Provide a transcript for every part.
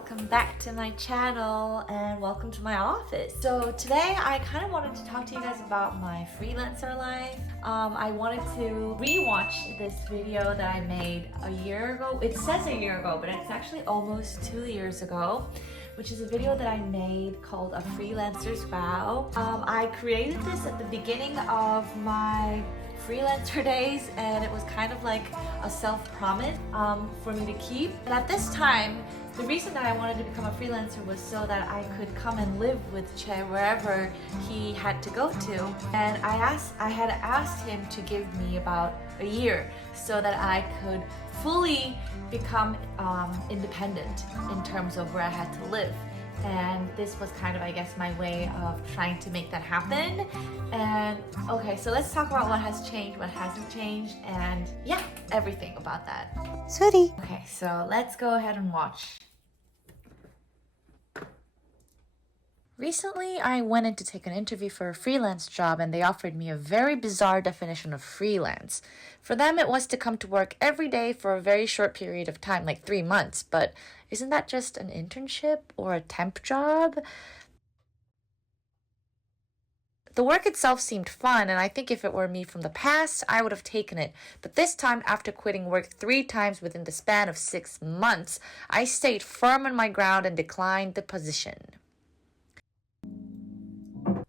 welcome back to my channel and welcome to my office. So today I kind of wanted to talk to you guys about my freelancer life. I wanted to rewatch this video that I made a year ago. It says a year ago, but it's actually almost 2 years ago, which is a video that I made called A Freelancer's Vow. I created this at the beginning of my freelancer days, and it was kind of like a self-promise for me to keep. And at this time, the reason that I wanted to become a freelancer was so that I could come and live with Che wherever he had to go to. And I had asked him to give me about a year so that I could fully become independent in terms of where I had to live. And this was kind of, I guess, my way of trying to make that happen. And okay, so let's talk about what has changed, what hasn't changed, and yeah, everything about that. Sweetie. Okay, so let's go ahead and watch. Recently, I went in to take an interview for a freelance job, and they offered me a very bizarre definition of freelance. For them, it was to come to work every day for a very short period of time, like 3 months. But isn't that just an internship or a temp job? The work itself seemed fun, and I think if it were me from the past, I would have taken it. But this time, after quitting work 3 times within the span of 6 months, I stayed firm on my ground and declined the position.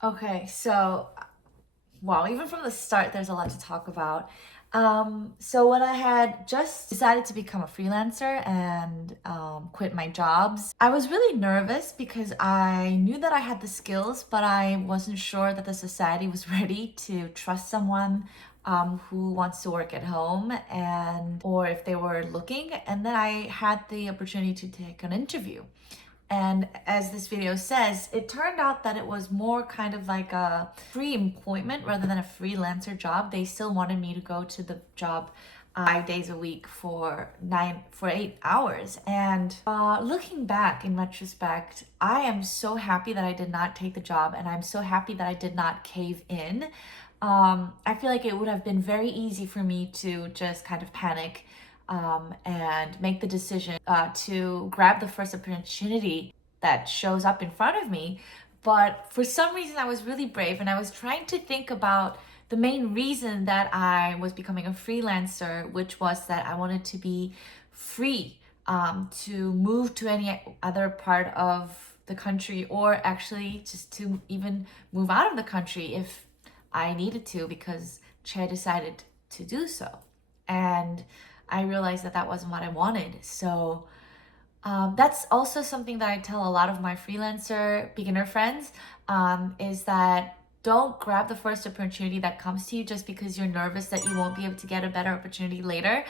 Okay, so wow, even from the start, there's a lot to talk about. So when I had just decided to become a freelancer and quit my jobs, I was really nervous because I knew that I had the skills, but I wasn't sure that the society was ready to trust someone who wants to work at home, or if they were looking. And then I had the opportunity to take an interview. And as this video says, it turned out that it was more kind of like a free employment rather than a freelancer job. They still wanted me to go to the job 5 days a week for 8 hours. And looking back in retrospect, I am so happy that I did not take the job, and I'm so happy that I did not cave in. I feel like it would have been very easy for me to just kind of panic and make the decision to grab the first opportunity that shows up in front of me. But for some reason, I was really brave, and I was trying to think about the main reason that I was becoming a freelancer, which was that I wanted to be free to move to any other part of the country, or actually just to even move out of the country if I needed to, because Che decided to do so. And I realized that that wasn't what I wanted. So that's also something that I tell a lot of my freelancer beginner friends, is that don't grab the first opportunity that comes to you just because you're nervous that you won't be able to get a better opportunity later,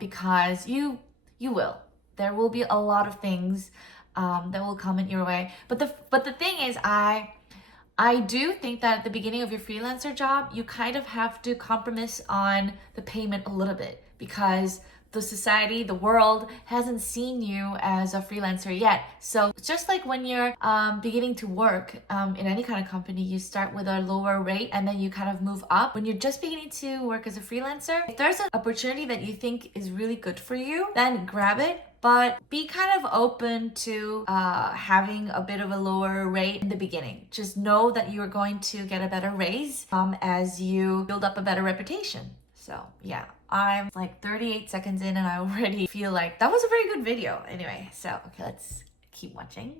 because you will. There will be a lot of things that will come in your way. But the thing is, I do think that at the beginning of your freelancer job, you kind of have to compromise on the payment a little bit, because the society, the world hasn't seen you as a freelancer yet. So just like when you're beginning to work in any kind of company, you start with a lower rate and then you kind of move up. When you're just beginning to work as a freelancer, if there's an opportunity that you think is really good for you, then grab it. But be kind of open to having a bit of a lower rate in the beginning. Just know that you are going to get a better raise as you build up a better reputation. So yeah, I'm like 38 seconds in and I already feel like that was a very good video. Anyway, so okay, let's keep watching.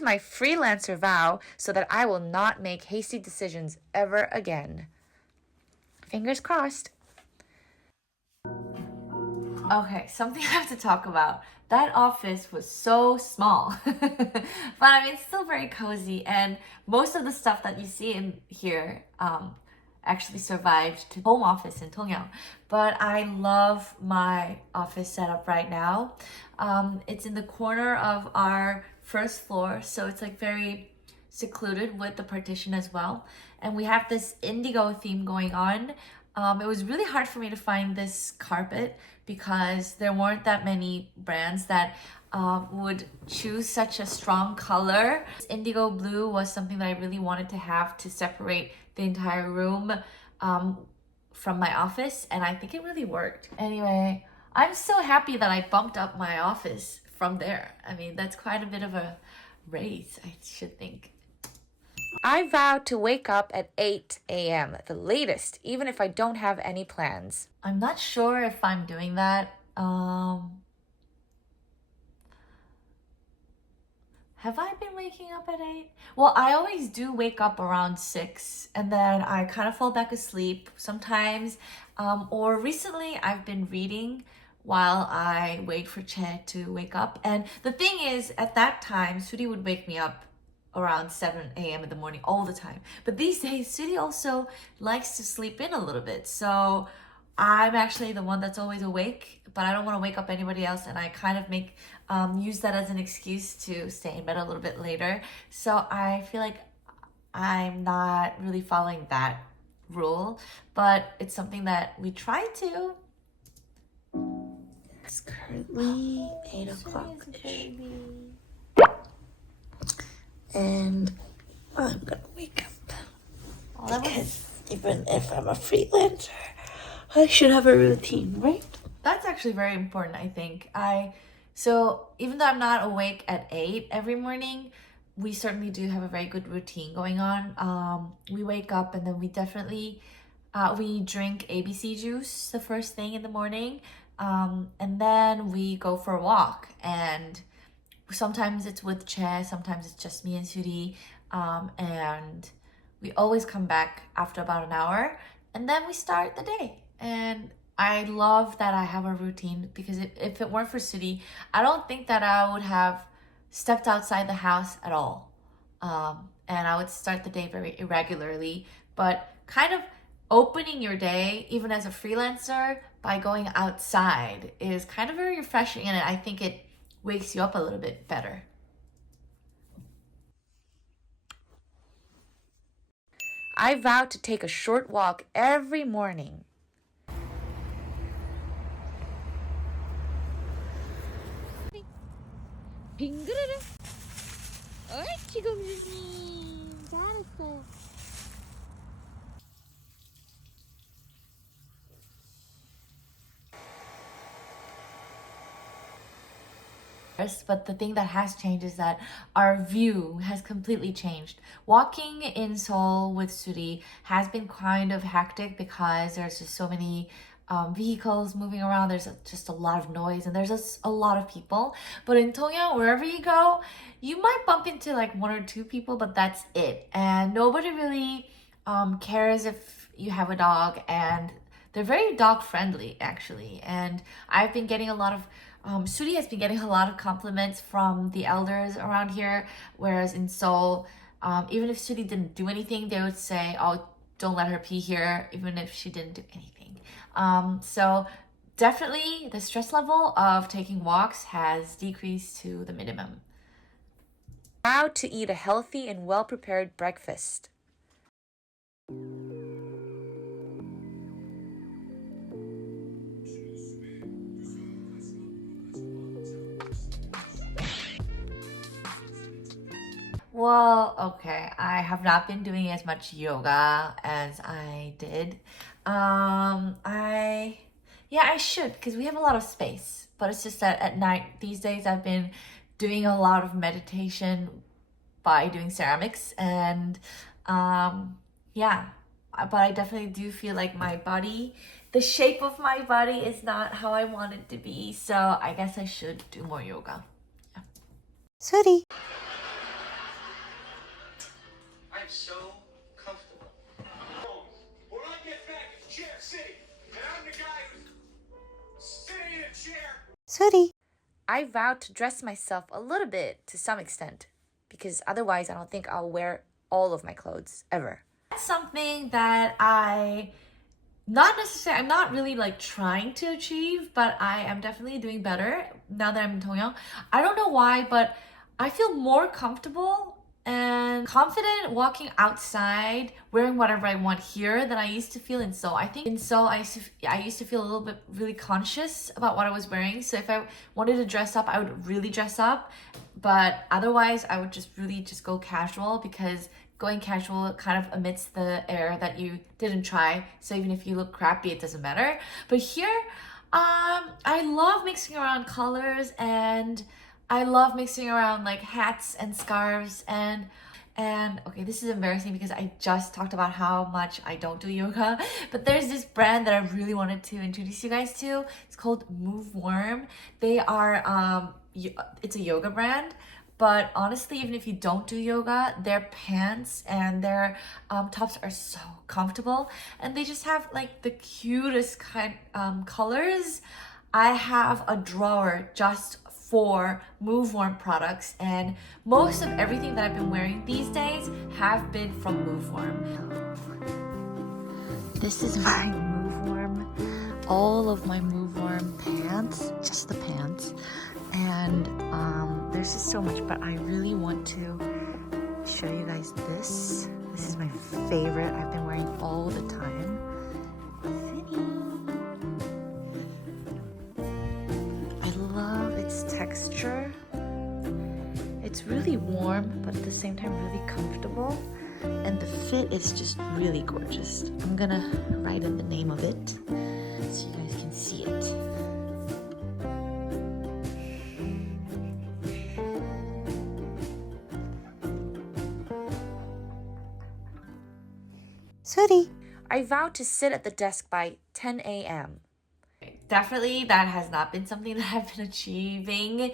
My freelancer vow so that I will not make hasty decisions ever again. Fingers crossed. Okay, something I have to talk about. That office was so small, but I mean, it's still very cozy, and most of the stuff that you see in here actually survived to home office in 통영. But I love my office setup right now. It's in the corner of our first floor, so it's like very secluded with the partition as well. And we have this indigo theme going on. It was really hard for me to find this carpet because there weren't that many brands that would choose such a strong color. This indigo blue was something that I really wanted to have to separate the entire room from my office, and I think it really worked. Anyway, I'm so happy that I bumped up my office from there. I mean, that's quite a bit of a race, I should think. I vow to wake up at 8 a.m. at the latest, even if I don't have any plans. I'm not sure if I'm doing that. Have I been waking up at 8? Well, I always do wake up around 6 and then I kind of fall back asleep sometimes. Or recently I've been reading while I wait for Che to wake up. And the thing is, at that time, Suri would wake me up around 7 a.m. in the morning all the time. But these days, Suri also likes to sleep in a little bit. So I'm actually the one that's always awake, but I don't want to wake up anybody else. And I kind of use that as an excuse to stay in bed a little bit later. So I feel like I'm not really following that rule, but it's something that we try to. It's currently 8 o'clock. And I'm gonna wake up. Because even if I'm a freelancer, I should have a routine, right? That's actually very important, I think. So even though I'm not awake at 8 every morning, we certainly do have a very good routine going on. We wake up and then we definitely we drink ABC juice the first thing in the morning, and then we go for a walk. And sometimes it's with Che, sometimes it's just me and Suri, and we always come back after about an hour, and then we start the day. And I love that I have a routine, because if it weren't for Suri, I don't think that I would have stepped outside the house at all. And I would start the day very irregularly. But kind of opening your day, even as a freelancer, by going outside is kind of very refreshing, and I think it wakes you up a little bit better. I vow to take a short walk every morning. 빙그르르 옳지 공주님 잘했어요. But the thing that has changed is that our view has completely changed. Walking in Seoul with Suri has been kind of hectic because there's just so many vehicles moving around. There's just a lot of noise and there's just a lot of people. But in 통영, wherever you go, you might bump into like one or two people, but that's it. And nobody really cares if you have a dog, and they're very dog friendly actually. And I've been getting a lot of Suri has been getting a lot of compliments from the elders around here, whereas in Seoul, even if Suri didn't do anything, they would say, oh, don't let her pee here, even if she didn't do anything. So definitely the stress level of taking walks has decreased to the minimum. Vow to eat a healthy and well-prepared breakfast. Well, okay, I have not been doing as much yoga as I did. I should, because we have a lot of space, but it's just that at night these days I've been doing a lot of meditation by doing ceramics, and but I definitely do feel like my body, the shape of my body is not how I want it to be, so I guess I should do more yoga. Yeah. Suri. I'm so comfortable. When I get back, it's Chair City, and I'm the guy who's sitting in a chair. Suri. I vow to dress myself a little bit to some extent, because otherwise I don't think I'll wear all of my clothes ever. That's something that I'm not really like trying to achieve, but I am definitely doing better now that I'm in 통영. I don't know why, but I feel more comfortable and confident walking outside wearing whatever I want here than I used to feel in Seoul. I think in Seoul I used to feel a little bit really conscious about what I was wearing. So if I wanted to dress up, I would really dress up. But otherwise I would just really just go casual, because going casual kind of emits the air that you didn't try. So even if you look crappy, it doesn't matter. But here, I love mixing around colors, and I love mixing around like hats and scarves and okay, this is embarrassing because I just talked about how much I don't do yoga, but there's this brand that I really wanted to introduce you guys to. It's called Move Warm. They are it's a yoga brand, but honestly, even if you don't do yoga, their pants and their tops are so comfortable, and they just have like the cutest kind colors. I have a drawer just for Move Warm products, and most of everything that I've been wearing these days have been from Move Warm. This is my Move Warm, all of my Move Warm pants, just the pants. And there's just so much, but I really want to show you guys this. This is my favorite. I've been wearing all the time. I love its texture. It's really warm, but at the same time really comfortable. And the fit is just really gorgeous. I'm gonna write in the name of it so you guys can see it. Sweetie. I vowed to sit at the desk by 10 a.m. Definitely, that has not been something that I've been achieving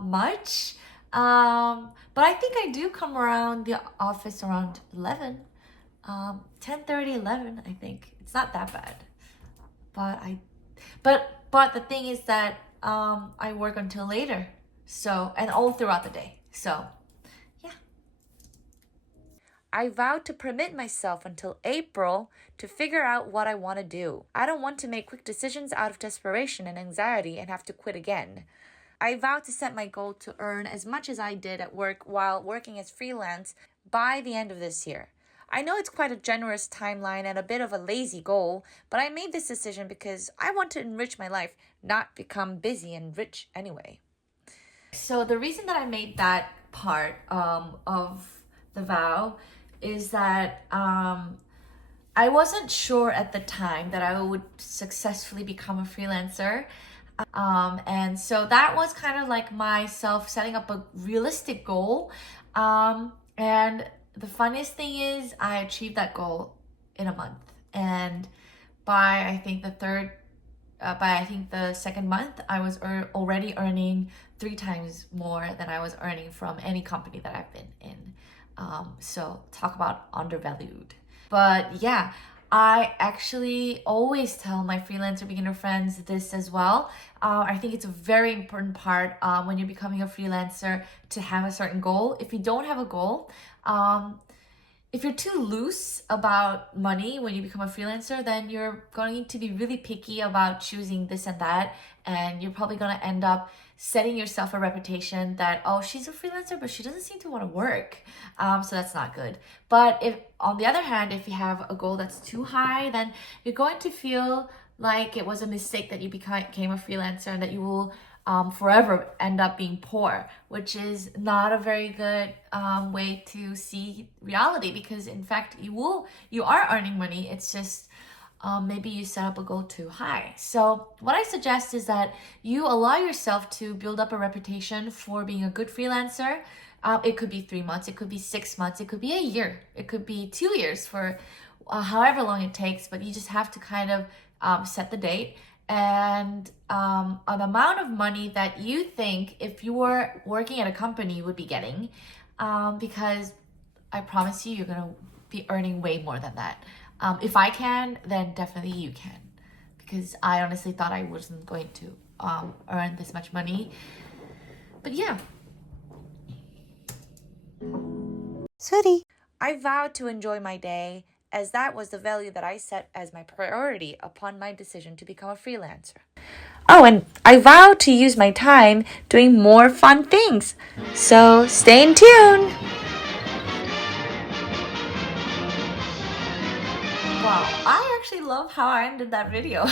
much. But I think I do come around the office around 11. 10:30, 11, I think. It's not that bad. But the thing is that I work until later. So, and all throughout the day. So, yeah. I vowed to permit myself until April to figure out what I want to do. I don't want to make quick decisions out of desperation and anxiety and have to quit again. I vowed to set my goal to earn as much as I did at work while working as freelance by the end of this year. I know it's quite a generous timeline and a bit of a lazy goal, but I made this decision because I want to enrich my life, not become busy and rich anyway. So the reason that I made that part of the vow is that I wasn't sure at the time that I would successfully become a freelancer. And so that was kind of like myself setting up a realistic goal. And the funniest thing is I achieved that goal in a month. And by I think the second month, I was already earning 3 times more than I was earning from any company that I've been in. So talk about undervalued. But yeah, I actually always tell my freelancer beginner friends this as well. I think it's a very important part when you're becoming a freelancer to have a certain goal. If you don't have a goal, if you're too loose about money when you become a freelancer, then you're going to be really picky about choosing this and that. And you're probably going to end up setting yourself a reputation that, oh, she's a freelancer, but she doesn't seem to want to work. So that's not good. But if, on the other hand, if you have a goal that's too high, then you're going to feel like it was a mistake that you became a freelancer and that you will forever end up being poor, which is not a very good way to see reality, because in fact you are earning money. It's just maybe you set up a goal too high. So what I suggest is that you allow yourself to build up a reputation for being a good freelancer. It could be 3 months, it could be 6 months, it could be a year, it could be 2 years, for however long it takes, but you just have to kind of set the date and an amount of money that you think if you were working at a company you would be getting, because I promise you, you're gonna be earning way more than that. If I can, then definitely you can, because I honestly thought I wasn't going to earn this much money. But yeah. Sweetie. I vowed to enjoy my day, as that was the value that I set as my priority upon my decision to become a freelancer. Oh, and I vowed to use my time doing more fun things. So stay in tune. Wow, I actually love how I ended that video.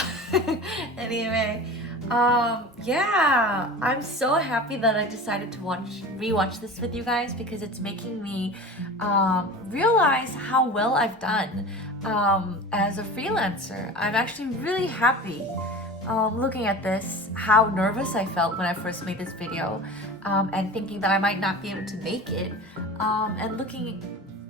Anyway, yeah, I'm so happy that I decided to rewatch this with you guys, because it's making me realize how well I've done as a freelancer. I'm actually really happy looking at this, how nervous I felt when I first made this video, and thinking that I might not be able to make it, and looking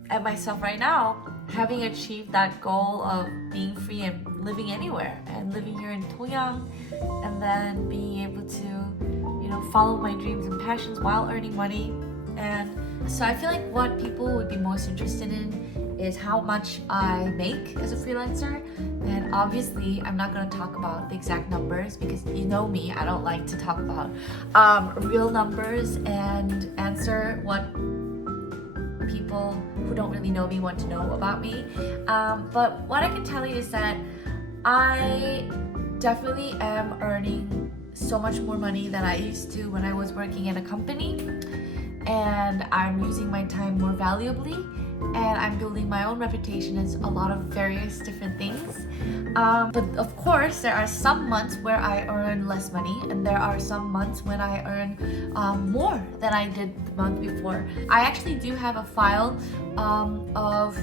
at myself right now, having achieved that goal of being free and living anywhere, and living here in Toyang, and then being able to, you know, follow my dreams and passions while earning money. And so I feel like what people would be most interested in is how much I make as a freelancer. And obviously I'm not going to talk about the exact numbers because you know me, I don't like to talk about real numbers and answer what people who don't really know me want to know about me. But what I can tell you is that I definitely am earning so much more money than I used to when I was working in a company, and I'm using my time more valuably, and I'm building my own reputation as a lot of various different things. But of course, there are some months where I earn less money, and there are some months when I earn more than I did the month before. I actually do have a file of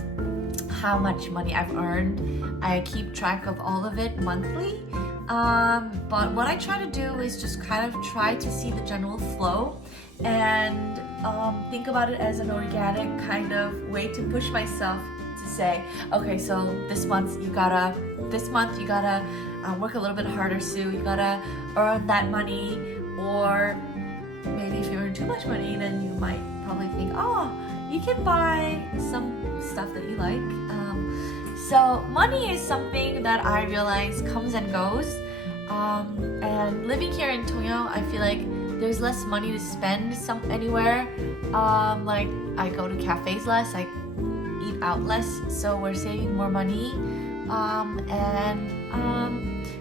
how much money I've earned. I keep track of all of it monthly. But what I try to do is just kind of try to see the general flow and think about it as an organic kind of way to push myself to say, okay, so this month you gotta work a little bit harder, Sue. You gotta earn that money, or maybe if you earn too much money, then you might probably think, oh, you can buy some stuff that you like. So money is something that I realize comes and goes. And living here in 통영, I feel like there's less money to spend anywhere. Like I go to cafes less, I eat out less, so we're saving more money.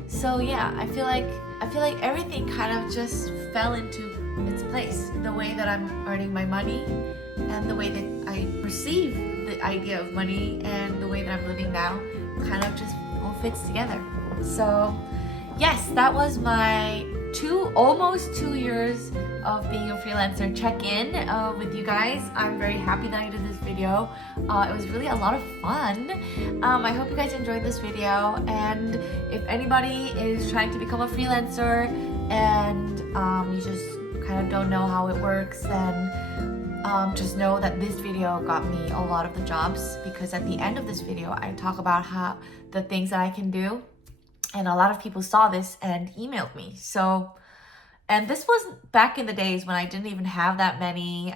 So yeah, I feel like everything kind of just fell into its place. The way that I'm earning my money, and the way that I perceive the idea of money, and the way that I'm living now, kind of just all fits together. So yes, that was my almost 2 years of being a freelancer check-in with you guys. I'm very happy that I did this video. It was really a lot of fun. I hope you guys enjoyed this video, and if anybody is trying to become a freelancer and you just kind of don't know how it works, then just know that this video got me a lot of the jobs, because at the end of this video I talk about how the things that I can do, and a lot of people saw this and emailed me. So, and this was back in the days when I didn't even have that many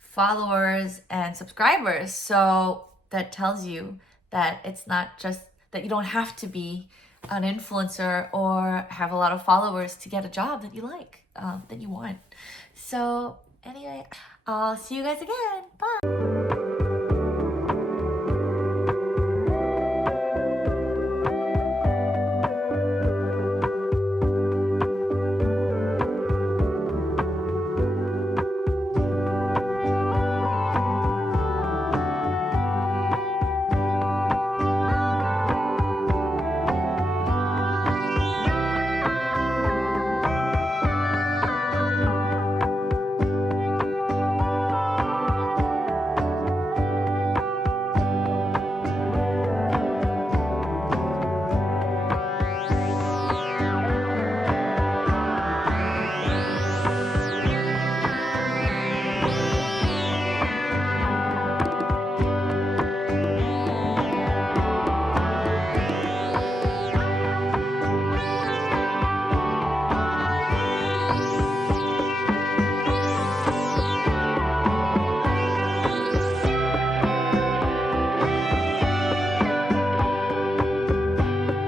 followers and subscribers. So that tells you that it's not just that you don't have to be an influencer or have a lot of followers to get a job that you like, that you want. So anyway, I'll see you guys again. Bye.